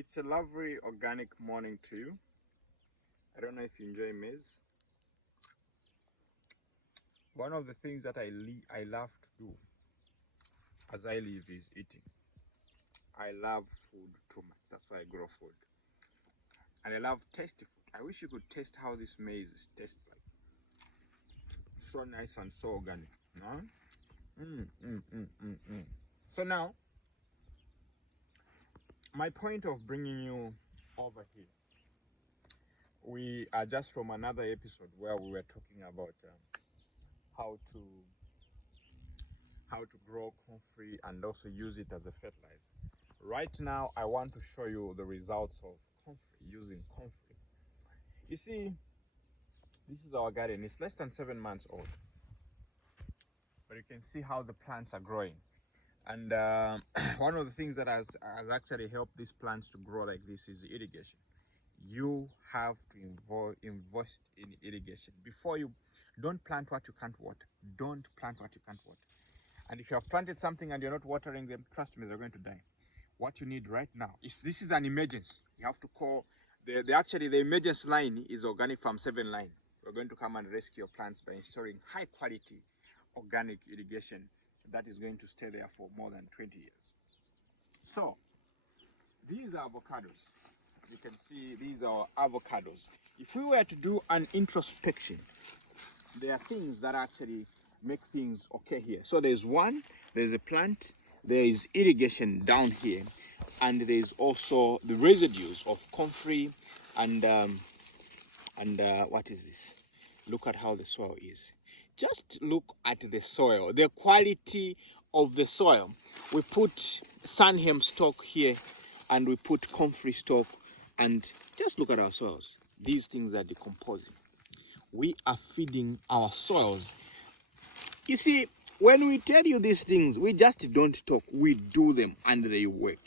It's a lovely organic morning to you. I don't know if you enjoy maize. One of the things that I love to do as I live is eating. I love food too much. That's why I grow food. And I love tasty food. I wish you could taste how this maize tastes like. So nice and so organic. No? So now, my point of bringing you over here, we are just from another episode where we were talking about how to grow comfrey and also use it as a fertilizer. Right now, I want to show you the results of comfrey, using comfrey. You see, this is our garden. It's less than 7 months old, but you can see how the plants are growing. And one of the things that has actually helped these plants to grow like this is irrigation. You have to invest in irrigation. Before you, don't plant what you can't water. Don't plant what you can't water. And if you have planted something and you're not watering them, trust me, they're going to die. What you need right now is, this is an emergency. You have to call, the emergency line is Organic Farm 7 line. We're going to come and rescue your plants by installing high quality organic irrigation that is going to stay there for more than 20 years. So, these are avocados. You can see these are avocados. If we were to do an introspection, there are things that actually make things okay here. So there's a plant, there is irrigation down here, and there's also the residues of comfrey and what is this? Look at how the soil is. Just look at the soil, the quality of the soil. We put Sunham stock here, and we put comfrey stock, and just look at our soils. These things are decomposing. We are feeding our soils. You see, when we tell you these things, we just don't talk, we do them and they work.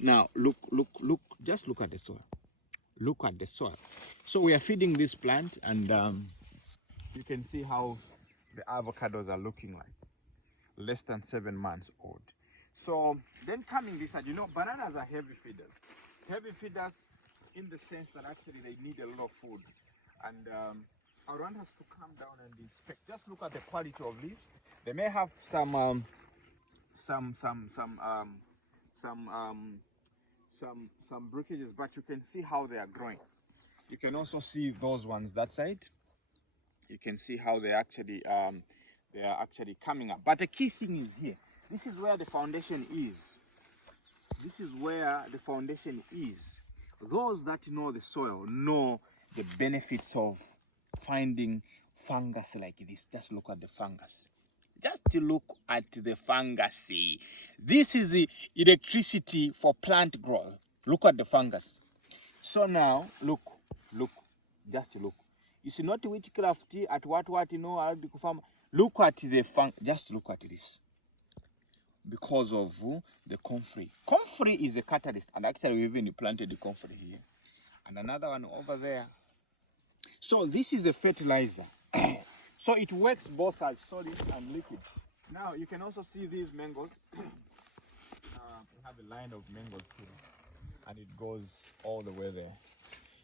Now, look, just look at the soil. Look at the soil. So we are feeding this plant, and you can see how the avocados are looking like. Less than 7 months old. So then coming this side, you know, bananas are heavy feeders. Heavy feeders in the sense that actually they need a lot of food. And I want us to come down and inspect. Just look at the quality of leaves. They may have some breakages, but you can see how they are growing. You can also see those ones that side. You can see how they are actually coming up. But the key thing is here. This is where the foundation is. This is where the foundation is. Those that know the soil know the benefits of finding fungus like this. Just look at the fungus. Just look at the fungus. This is the electricity for plant growth. Look at the fungus. So now, look, just look. You see, not witchcraft at what you know, farm. Look at the just look at this. Because of the comfrey. Comfrey is a catalyst, and actually we even planted the comfrey here. And another one over there. So this is a fertilizer. So it works both as solid and liquid. Now you can also see these mangoes. We have a line of mangoes here, and it goes all the way there.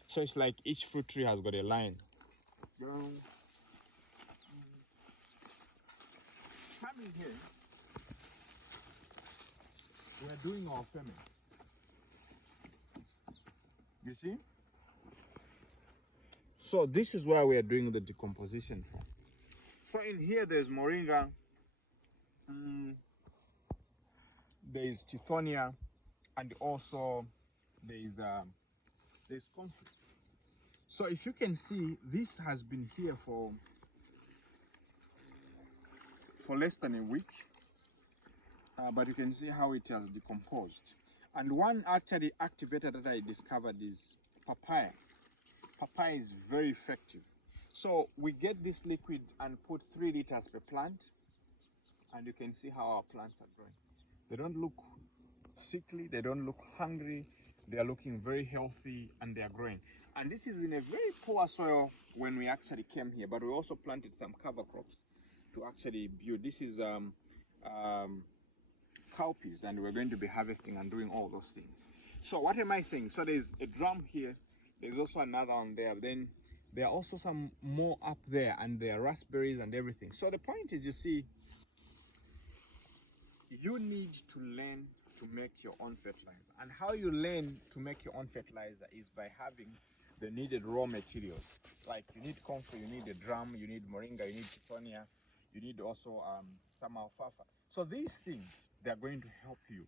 So it's like each fruit tree has got a line. Coming here, we're doing our ferment. You see? So this is where we are doing the decomposition from. So in here there's moringa, there's tithonia, and also there's comfrey. So if you can see, this has been here for less than a week, but you can see how it has decomposed. And one actually activator that I discovered is papaya. Papaya is very effective. So we get this liquid and put 3 liters per plant, and you can see how our plants are growing. They don't look sickly, they don't look hungry, they are looking very healthy, and they are growing. And this is in a very poor soil when we actually came here, but we also planted some cover crops to actually build. This is cowpeas, and we're going to be harvesting and doing all those things. So what am I saying? So there's a drum here, there's also another one there, then there are also some more up there, and there are raspberries and everything. So the point is, you see, you need to learn to make your own fertilizer. And how you learn to make your own fertilizer is by having the needed raw materials. Like you need comfrey, you need a drum, you need moringa, you need titonia, you need also some alfalfa. So these things, they're going to help you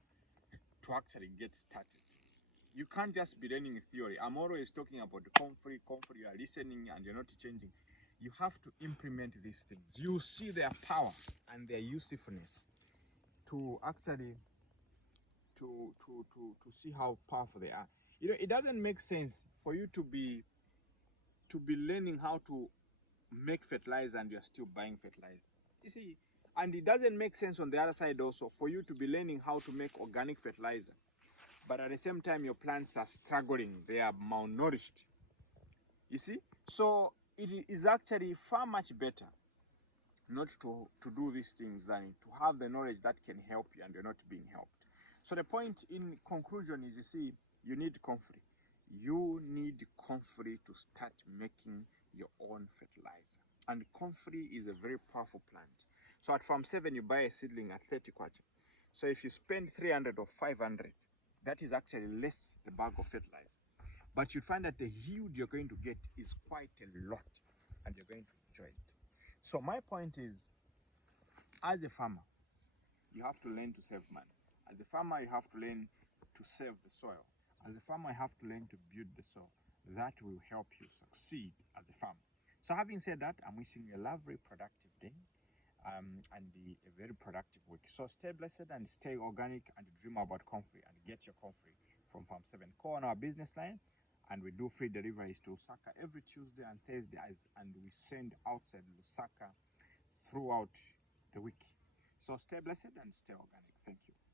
to actually get started. You can't just be learning theory. I'm always talking about the comfrey, you are listening and you're not changing. You have to implement these things. You see their power and their usefulness to actually to see how powerful they are. You know, it doesn't make sense for you to be learning how to make fertilizer and you're still buying fertilizer. You see, and it doesn't make sense on the other side also for you to be learning how to make organic fertilizer, but at the same time your plants are struggling, they are malnourished. You see, so it is actually far much better not to do these things than to have the knowledge that can help you and you're not being helped. So the point in conclusion is, you see, you need comfrey. You need comfrey to start making your own fertilizer. And comfrey is a very powerful plant. So at Farm 7, you buy a seedling at 30 kwacha. So if you spend 300 or 500, that is actually less the bag of fertilizer. But you find that the yield you're going to get is quite a lot, and you're going to enjoy it. So my point is, as a farmer, you have to learn to save money. As a farmer, you have to learn to save the soil. As a farmer, you have to learn to build the soil. That will help you succeed as a farmer. So having said that, I'm wishing you a lovely, productive day and a very productive week. So stay blessed and stay organic and dream about Comfrey and get your Comfrey from Farm 7. Call on our business line, and we do free deliveries to Lusaka every Tuesday and Thursday, and we send outside Lusaka throughout the week. So stay blessed and stay organic. Thank you.